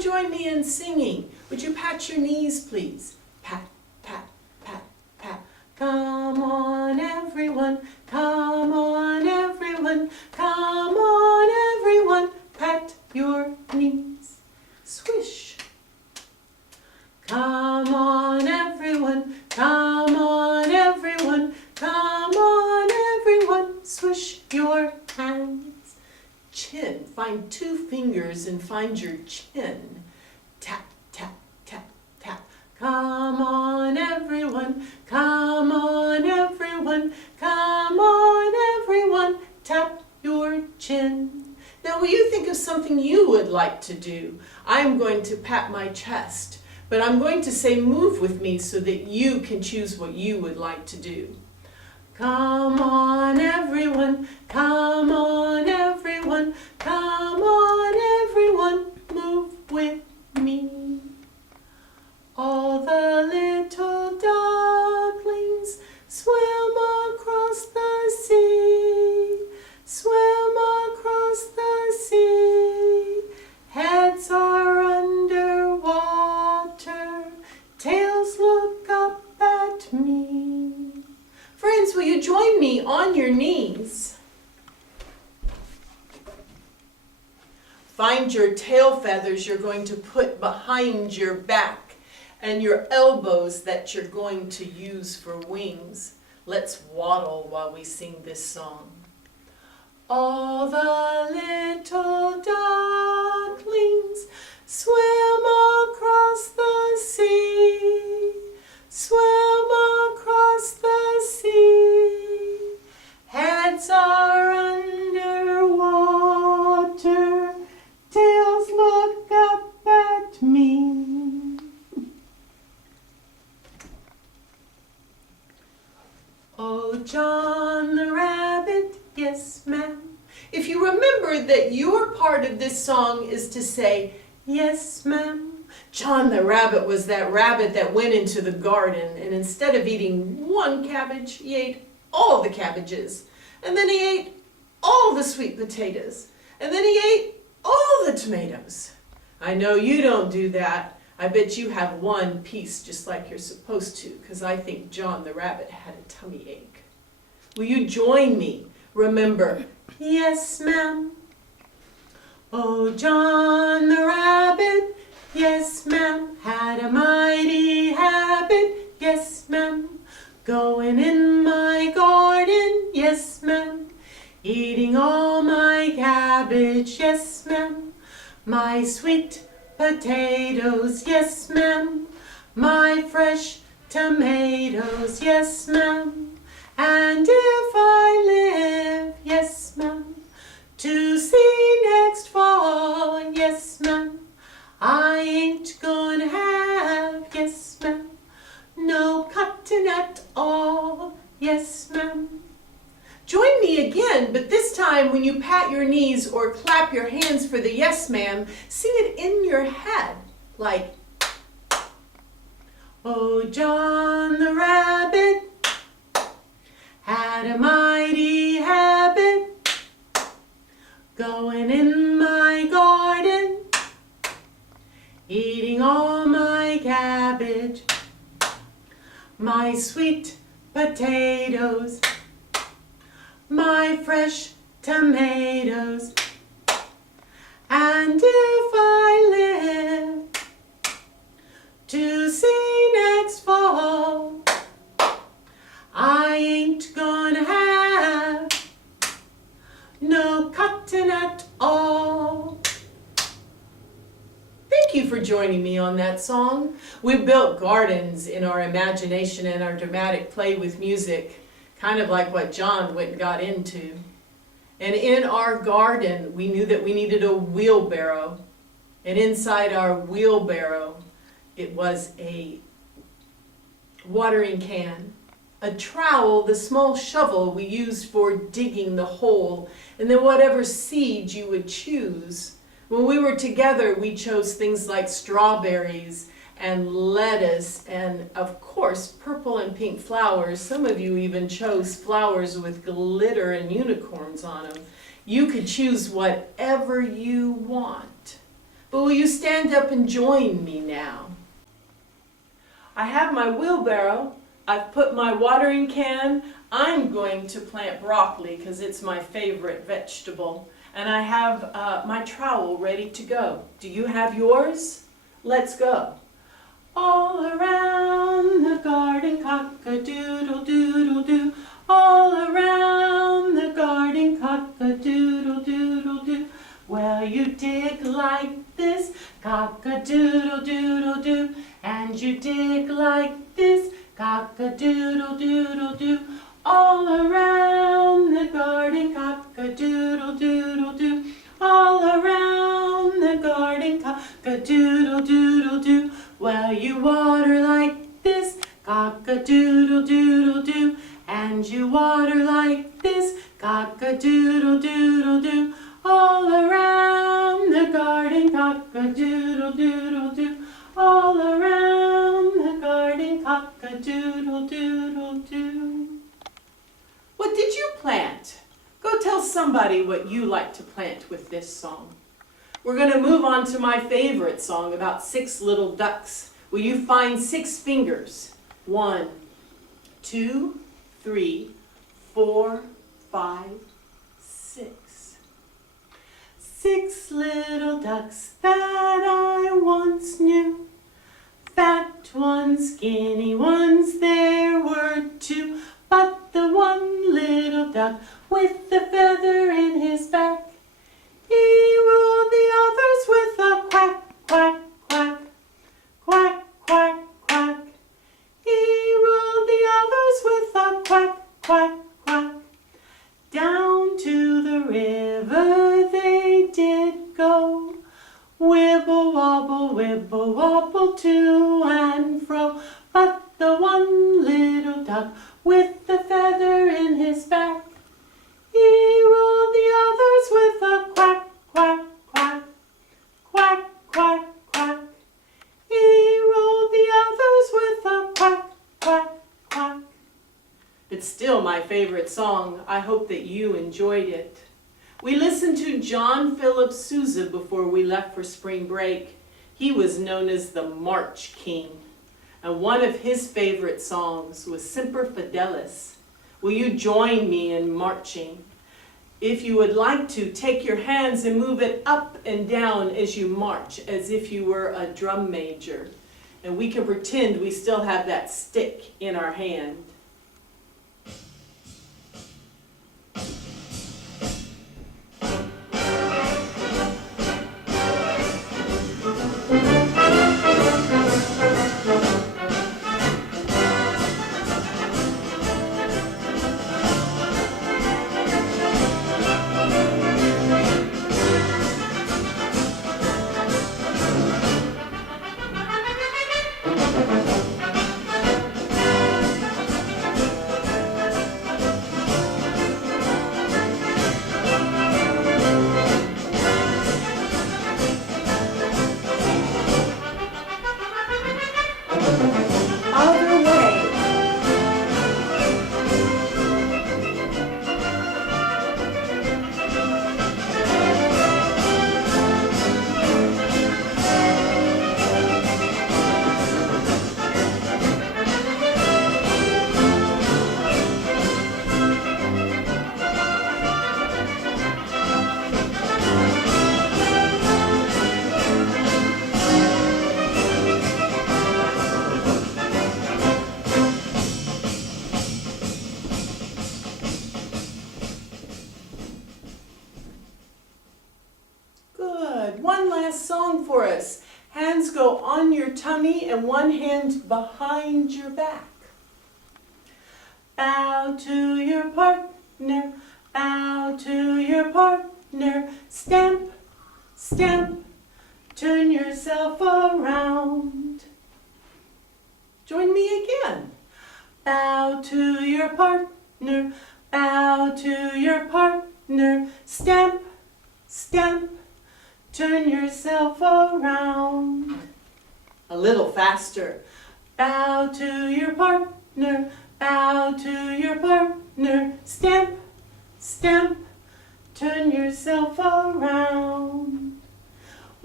join me in singing? Would you pat your knees, please? Pat, pat, pat, pat. Come on, everyone. Come on, everyone. Come on, everyone. Pat your knees. Swish. Come on, everyone. Come on, everyone. Come on, everyone. Swish your hands. Chin. Find 2 fingers and find your chin. Tap, tap, tap, tap. Come on, everyone. Come on, everyone. Come on, everyone. Tap your chin. Now, will you think of something you would like to do? I'm going to pat my chest, but I'm going to say move with me so that you can choose what you would like to do. Come on, everyone. Come on, everyone. Come on, everyone. Move with me. All the little ducklings swim across the sea. Swim across the sea. Heads are under water. Tails look up at me. Friends, will you join me on your knees? Find your tail feathers you're going to put behind your back and your elbows that you're going to use for wings. Let's waddle while we sing this song. All the little ducklings swim across the sea. Swim across the sea. Heads are under water. Tails look up at me. Oh, John the rabbit, yes, ma'am. If you remember that your part of this song is to say, yes, ma'am. John the rabbit was that rabbit that went into the garden, and instead of eating 1 cabbage, he ate all the cabbages. And then he ate all the sweet potatoes. And then he ate all the tomatoes. I know you don't do that. I bet you have 1 piece just like you're supposed to, because I think John the rabbit had a tummy ache. Will you join me? Remember, yes, ma'am. Oh, John the rabbit, yes, ma'am, had a mighty habit, yes, ma'am, going in my garden, yes, ma'am, eating all my cabbage, yes, ma'am, my sweet potatoes, yes, ma'am, my fresh tomatoes, yes, ma'am, and if I live, yes, ma'am, to see next fall, yes, ma'am, I ain't gonna have, yes, ma'am, no cotton at all, yes, ma'am. Join me again, but this time when you pat your knees or clap your hands for the yes, ma'am, sing it in your head, like, oh, John the rabbit had a mighty habit, going in my garden, eating all my cabbage, my sweet potatoes, my fresh tomatoes, and if I live to see next fall, I ain't gonna have no cotton at all. Thank you for joining me on that song. We built gardens in our imagination and our dramatic play with music, kind of like what John went and got into. And in our garden, we knew that we needed a wheelbarrow. And inside our wheelbarrow, it was a watering can, a trowel, the small shovel we used for digging the hole, and then whatever seed you would choose. When we were together, we chose things like strawberries and lettuce and, of course, purple and pink flowers. Some of you even chose flowers with glitter and unicorns on them. You could choose whatever you want. But will you stand up and join me now? I have my wheelbarrow. I've put my watering can. I'm going to plant broccoli because it's my favorite vegetable. And I have my trowel ready to go. Do you have yours? Let's go. All around the garden, cock-a-doodle-doodle-doo. All around the garden, cock-a-doodle-doodle-doo. Well, you dig like this, cock-a-doodle-doodle-doo. And you dig like this, cock-a-doodle-doodle-doo. All around the garden, cock-a-doodle-doodle-doo. All around the garden, cock-a-doodle-doodle-doo. Well, you water like this, cock-a-doodle-doodle-doo. And you water like this, cock-a-doodle-doodle-doo. All around the garden, cock-a-doodle-doodle-doo. All around the garden, cock-a-doodle-doodle-doo. What did you plant? Go tell somebody what you like to plant with this song. We're going to move on to my favorite song about 6 little ducks. Will you find 6 fingers? 1, 2, 3, 4, 5, 6. 6 little ducks that I once knew. Fat ones, skinny ones, there were 2. But the one little duck with the feather in his back, he ruled the others with a quack, quack, quack, quack, quack, quack. He ruled the others with a quack, quack, quack. Down to the river they did go, wibble wobble to and fro. But the one little duck with the feather in his back, he ruled the others with a quack, quack, quack, quack, quack, quack. He ruled the others with a quack, quack, quack. It's still my favorite song. I hope that you enjoyed it. We listened to John Philip Sousa before we left for spring break. He was known as the March King. And one of his favorite songs was Semper Fidelis. Will you join me in marching? If you would like to, take your hands and move it up and down as you march, as if you were a drum major. And we can pretend we still have that stick in our hand. Song for us. Hands go on your tummy and one hand behind your back. Bow to your partner, bow to your partner. Stamp, stamp, turn yourself around. Join me again. Bow to your partner, bow to your partner. Stamp, stamp, turn yourself around. A little faster. Bow to your partner, bow to your partner. Stamp, stamp, turn yourself around. Well,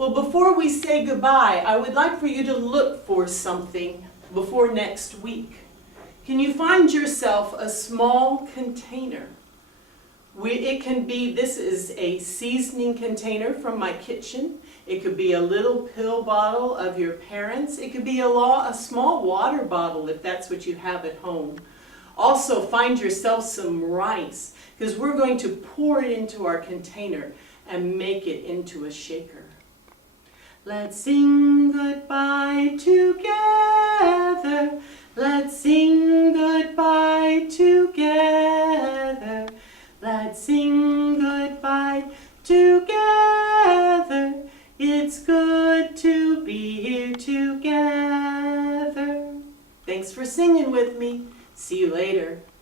Well, before we say goodbye, I would like for you to look for something before next week. Can you find yourself a small container? It can be, this is a seasoning container from my kitchen. It could be a little pill bottle of your parents. It could be a small water bottle if that's what you have at home. Also, find yourself some rice, because we're going to pour it into our container and make it into a shaker. Let's sing goodbye together. Let's sing goodbye together. Let's sing goodbye together. It's good to be here together. Thanks for singing with me. See you later.